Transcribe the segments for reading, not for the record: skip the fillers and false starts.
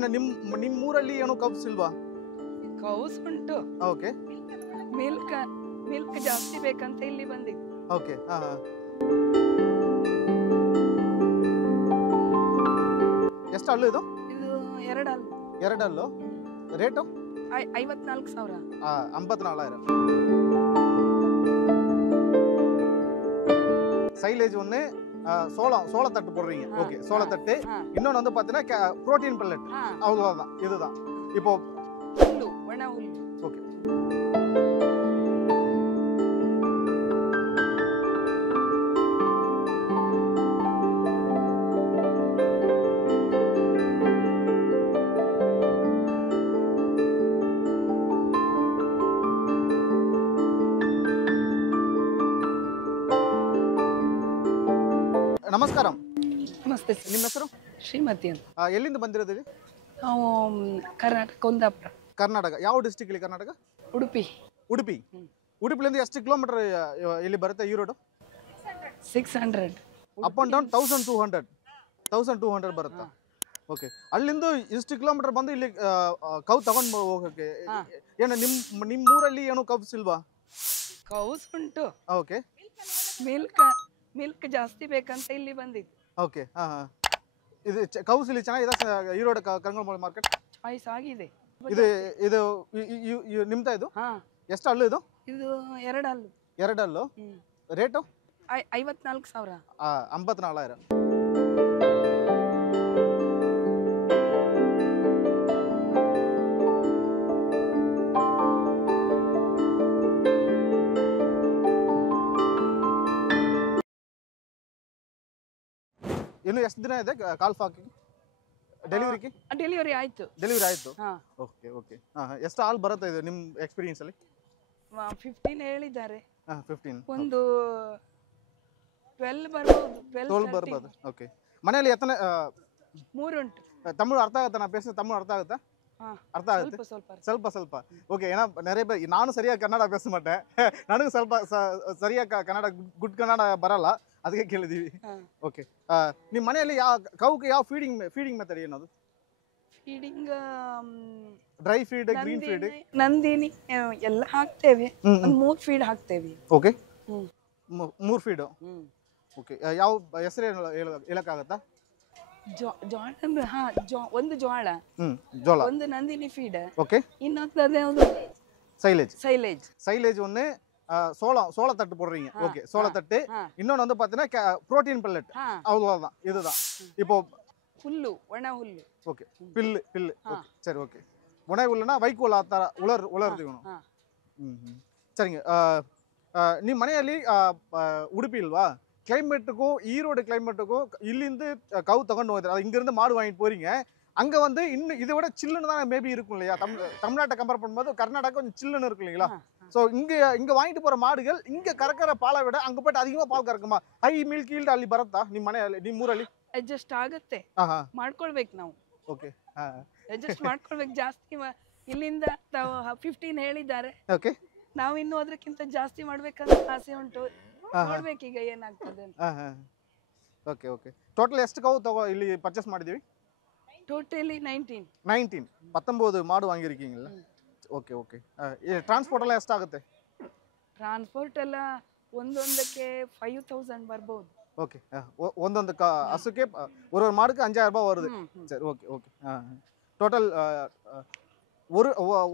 ಏನು ನಿಮ್ಮೂರಲ್ಲಿ ಏನು ಕಬ್ಸ್ ಇಲ್ವಾ? ಕೌಸ್ ಉಂಟು. ಓಕೆ. ಮಿಲ್ಕ್ ಮಿಲ್ಕ್ ಜಾಸ್ತಿ ಬೇಕಂತ ಇಲ್ಲಿ ಬಂದಿದ್ದು. ಓಕೆ. ಹಾ ಹಾ. ಎಷ್ಟು ಹಲ್ಲು ಇದು? ಇದು ಎರಡಲ್ಲು. ಎರಡಲ್ಲು. ರೇಟು 54,000. 54,000. சைலேஜ் ஒன்று சோளத்தட்டு போடுறீங்க. ஓகே, சோளத்தட்டு. இன்னொன்று வந்து பார்த்தீங்கன்னா ப்ரோட்டீன் பெல்லட். அவ்வளோதான், இதுதான். இப்போ ಹುಲ್ಲು, ಒಣ ಹುಲ್ಲು. ஓகே. ನಮಸ್ಕಾರ. ನಮಸ್ತೆ ಸರ್. ನಿಮ್ಮ ಹೆಸರು? ಶ್ರೀಮತಿ ಅಂತ. ಎಲ್ಲಿಂದ ಬಂದಿರೋದಿರಿ? ನಾವು ಕರ್ನಾಟಕ, ಕುಂದಾಪುರ. ಕರ್ನಾಟಕ. ಯಾವ ಡಿಸ್ಟಿಕ್ ಇಲ್ಲಿ ಕರ್ನಾಟಕ? ಉಡುಪಿ. ಉಡುಪಿ. ಉಡುಪಿಲಿಂದ ಎಷ್ಟು ಕಿಲೋಮೀಟರ್ ಇಲ್ಲಿ ಬರುತ್ತೆ ಈ ರೋಡು? 600. ಅಪ್ ಅಂಡ್ ಡೌನ್ 1200 ಬರುತ್ತಾ? ಓಕೆ. ಅಲ್ಲಿಂದ ಇಷ್ಟು ಕಿಲೋಮೀಟರ್ ಬಂದು ಇಲ್ಲಿ ಕೌ ತಗೊಂಡು ಹೋಗೋಕೆ ಏನು ನಿಮ್ಮೂರಲ್ಲಿ ಏನು ಕಬ್ಸ್ ಇಲ್ವಾ? ಕೌಸ್ ಉಂಟು. ಓಕೆ. ಮಿಲ್ಕ್ ಜಾಸ್ತಿ ಬೇಕಂತ ಇಲ್ಲಿ ಬಂದಿದ್ದು. ಓಕೆ. ಹಾ ಹಾ. ಇದು ಕೌಸ್ ಇಲ್ಲಿ ಚೆನ್ನಾಗಿದೆ ಈರೋಡ್ ಕಂಗನಮೂಲ ಮಾರ್ಕೆಟ್. ಚಾಯ್ಸ್ ಆಗಿದೆ. ಇದು ನಿಮ್ತಾ ಇದು? ಹಾ. ಎಷ್ಟು ಹಲ್ಲು ಇದು? ಇದು ಎರಡಲ್ಲು. ಎರಡಲ್ಲು. ರೇಟು 54,000. 54,000. ಇನ್ನು ಎಷ್ಟು ದಿನ ಇದೆ ಕಾಲ್ ಫಾಕಿ ಡೆಲಿವರಿ ಆಯ್ತು. ಡೆಲಿವರಿ ಆಯ್ತು. Okay okay. ಎಷ್ಟು ಹಾಲ್ ಬರುತ್ತೆ ಇದು ನಿಮ್ಮ ಎಕ್ಸ್ಪೀರಿಯನ್ಸ್ ಅಲ್ಲಿ? 15 ಹೇಳಿದ್ದಾರೆ. 15. ಒಂದು 12 ಬರ್ಬೋದು. 12 ಬರ್ಬೋದು. ಓಕೆ. ಮನೆಯಲ್ಲಿ ಎತ್ತನೆ 3 ಉಂಟು. ತಮಿಳು ಅರ್ಥ ಆಗುತ್ತಾ? ನಾ ಪೇಸ ತಮಿಳು ಅರ್ಥ ಆಗುತ್ತಾ? ಅರ್ಥ ಆಗುತ್ತೆ ಸ್ವಲ್ಪ ಸ್ವಲ್ಪ. ಓಕೆ. ஏன்னா நிறைய பேர் நானும் சரியா ಕನ್ನಡ பேச மாட்டேன். ನನಗೂ ಸ್ವಲ್ಪ ಸರಿಯಾಗಿ ಕನ್ನಡ ಗುಡ್ ಕನ್ನಡ ಬರಲ್ಲ, ಅದಕ್ಕೆ ಕೇಳಿದೀವಿ. ಓಕೆ. ನಿಮ್ಮ ಮನೆಯಲ್ಲಿ ಕೌಗೆ ಯಾವ ಫೀಡಿಂಗ್ ಮೆಥಡ್ ಏನದು? Feeding dry feed, green feed, Nandini ಎಲ್ಲ ಹಾಕ್ತೇವೆ. ಒಂದು 3 ಫೀಡ್ ಹಾಕ್ತೇವೆ. ಓಕೆ. 3 ಫೀಡ್. ಓಕೆ. ಯಾವ ಹೆಸರು ಹೇಳಕ್ಕಾಗತ್ತಾ? ಒಂದು ಜೋಳ, ಒಂದು ನಂದಿನಿ ಫೀಡ್. ಓಕೆ. ಇನ್ನೊಂದು சைலேஜ் ஒன்று சோளத்தட்டு போடுறீங்க. ஓகே, சோளத்தட்டு. இன்னொன்று வந்து பார்த்தீங்கன்னா ப்ரோட்டீன் பெல்லட். அவ்வளோதான், இதுதான். இப்போ ಹುಲ್ಲು, ಒಣ ಹುಲ್ಲು. ஓகே. பில்லு. சரி, ஓகே. ஒணை ಹುಲ್ಲುனா ವೈಕೋಲ್ ಆ ಥರ ಉಳರ್ತೀವಿ ನಾವು. சரிங்க. ನಿಮ್ಮ ಮನೆಯಲ್ಲಿ ಉಡುಪಿ ಇಲ್ವಾ? கிளைமேட்டுக்கோ ஈரோடு கிளைமேட்டுக்கோ இಲ್ಲಿಂದ கவு தಗೊಂಡು ಹೋದ್ರೆ அது இங்கிருந்து மாடு வாங்கிட்டு போறீங்க, அங்க வந்து இன்னும் இதை விட சில்லுன்னு தான் மேபி இருக்கும் இல்லையா? தமிழ்நாட்டை கம்பேர் பண்ணும்போது கர்நாடகா கொஞ்சம் சில்லுன்னு இருக்கும் இல்லைங்களா? ஸோ இங்க வாங்கிட்டு போற மாடுகள் இங்க ಕರಕರ ಪಾಲ விட அங்க போயிட்டு அதிகமா ಪಾಲ್ ಕರಕಮ್ಮ? ಹೈ ಮಿಲ್ಕ್ ಈಲ್ಡ್ ಅಲ್ಲಿ ಬರುತ್ತಾ ನಿಮ್ಮ ಮನೆಯಲ್ಲಿ, ನಿಮ್ಮೂರಲ್ಲಿ? ಅಡ್ಜಸ್ಟ್ ಆಗುತ್ತೆ, ಮಾಡ್ಕೊಳ್ಬೇಕು ನಾವು. ಓಕೆ. ಅಡ್ಜಸ್ಟ್ ಮಾಡ್ಕೊಳ್ಬೇಕು. ಜಾಸ್ತಿ ಇಲ್ಲಿಂದ 15 ಹೇಳಿದ್ದಾರೆ. ಓಕೆ. ನಾವು ಇನ್ನೂ ಅದಕ್ಕಿಂತ ಜಾಸ್ತಿ ಮಾಡ್ಬೇಕಂತ ಆಸೆ ಉಂಟು. ನೋಡ್ಬೇಕು ಈಗ ಏನಾಗ್ತದೆ. Okay okay. ಟೋಟಲ್ ಎಷ್ಟು ಕವು ಇಲ್ಲಿ ಪರ್ಚೇಸ್ ಮಾಡಿದೀವಿ? ಟೋಟಲಿ 19. 19 மாடு வாங்கியிருக்கீங்களா? Okay okay. ಟ್ರಾನ್ಸ್ಪೋರ್ಟ್ ಎಲ್ಲ ಎಷ್ಟಾಗುತ್ತೆ? ಟ್ರಾನ್ಸ್ಪೋರ್ಟ್ ಎಲ್ಲ ಒಂದೊಂದಕ್ಕೆ 5,000 ಬರ್ಬೋದು. ಓಕೆ. ಒಂದೊಂದು ಹಸುಕ್ಕೆ ஒரு மாடுக்கு 5,000 ரூபாய் வருது. சரி, ஓகே ஓகே. ಟೋಟಲ್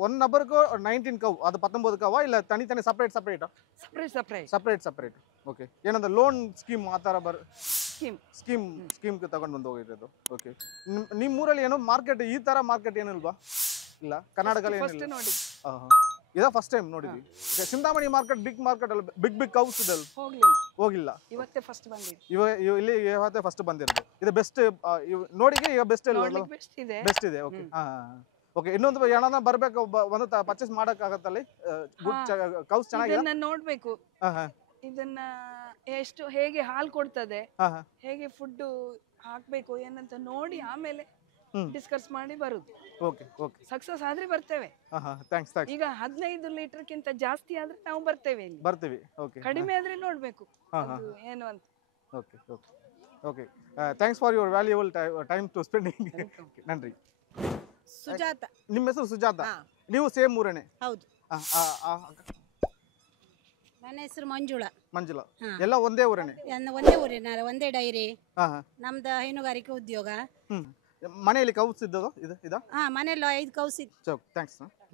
ಒನ್ ನಬರ್ಗೂ 19 ಕವ್, ಅದು 19 ಕವಾ ಇಲ್ಲ ತನಿ ಸಪ್ರೇಟಾ? ಸಪ್ರೇಟ್. ಓಕೆ. ಏನಂದ್ರೆ ಲೋನ್ ಸ್ಕೀಮ್ ಆ ಥರ ಸ್ಕೀಮ್ ತಗೊಂಡು ಬಂದು ಹೋಗಿರೋದು. ಓಕೆ. ನಿಮ್ಮೂರಲ್ಲಿ ಏನೋ ಮಾರ್ಕೆಟ್, ಈ ಥರ ಮಾರ್ಕೆಟ್ ಏನಿಲ್ವಾ? ಇಲ್ಲ, ಕರ್ನಾಟಕದಲ್ಲಿ ಏನಿಲ್ಲ. ಇದ ಫಸ್ಟ್ ಟೈಮ್ ನೋಡಿದ್ವಿ. ಚಿಂತಾಮಣಿ ಮಾರ್ಕೆಟ್ ಬಿಗ್ ಮಾರ್ಕೆಟ್ ಅಲ್ಲ, ಬಿಗ್ ಕೌಸ್ ಇದೆ, ಹೋಗಿಲ್ಲ. ಇವತ್ತೇ ಫಸ್ಟ್ ಬಂದಿದೆ. ಇಲ್ಲಿ ಇವತ್ತೇ ಫಸ್ಟ್ ಬಂದಿರೋದು. ಇದು ಬೆಸ್ಟ್ ನೋಡಿಗೆ ಈಗ ಬೆಸ್ಟ್ ಇದೆ. ಓಕೆ. ಓಕೆ. ಇನ್ನೊಂದು ಏನಾದ್ರು ಬರಬೇಕು, ಒಂದು ಪರ್ಚೇಸ್ ಮಾಡಕ್ಕಾಗತ್ತಲ್ಲಿ? ಕೌಸ್ ಚೆನ್ನಾಗಿದೆ, ನೋಡ್ಬೇಕು. ಇದನ್ನ ಎಷ್ಟು ಹೇಗೆ ಹಾಲು ಕೊಡ್ತದೆ, ಹೇಗೆ ಫುಡ್ ಹಾಕ್ಬೇಕು ಏನಂತ ನೋಡಿ ಆಮೇಲೆ ಡಿಸ್ಕಸ್ ಮಾಡಿ ಬರುದು. Okay okay. ಸಕ್ಸಸ್ ಆದ್ರೆ ಬರ್ತೇವೆ. ಥ್ಯಾಂಕ್ಸ್. ಈಗ 15 ಲೀಟರ್ಗಿಂತ ಜಾಸ್ತಿ ಆದ್ರೆ ನಾವು ಬರ್ತೀವಿ. ಓಕೆ. ಕಡಿಮೆ ಆದ್ರೆ ನೋಡ್ಬೇಕು ಏನು ಅಂತ. Okay okay okay. Thanks for your valuable time to spending. ನನ್ರಿ. ಸುಜಾತ. ನಿಮ್ಮ ಹೆಸರು ಸುಜಾತ, ಹಾ. ನೀವು ಸೇಮ್ ಊರೇನೆ? ಹೌದು. ಆ, ಆ, ಆ, ನನ್ನ ಹೆಸರು ಮಂಜುಳಾ. ಮಂಜುಳಾ, ಹಾ. ಎಲ್ಲ ಒಂದೇ ಊರೇನೆ? ಒಂದೇ ಊರಿನ, ಒಂದೇ ಡೈರಿ. ಹಾ ಹಾ. ನಮ್ದು ಹೈನುಗಾರಿಕೆ ಉದ್ಯೋಗ. ಮನೆಯಲ್ಲಿ ಕೌಸ್ ಇದ್ದದು ಇದು ಇದಾ? ಹಾ, ಮನೆಯಲ್ಲಿ 5 ಕೌಸಿ. ಥ್ಯಾಂಕ್ಸ್.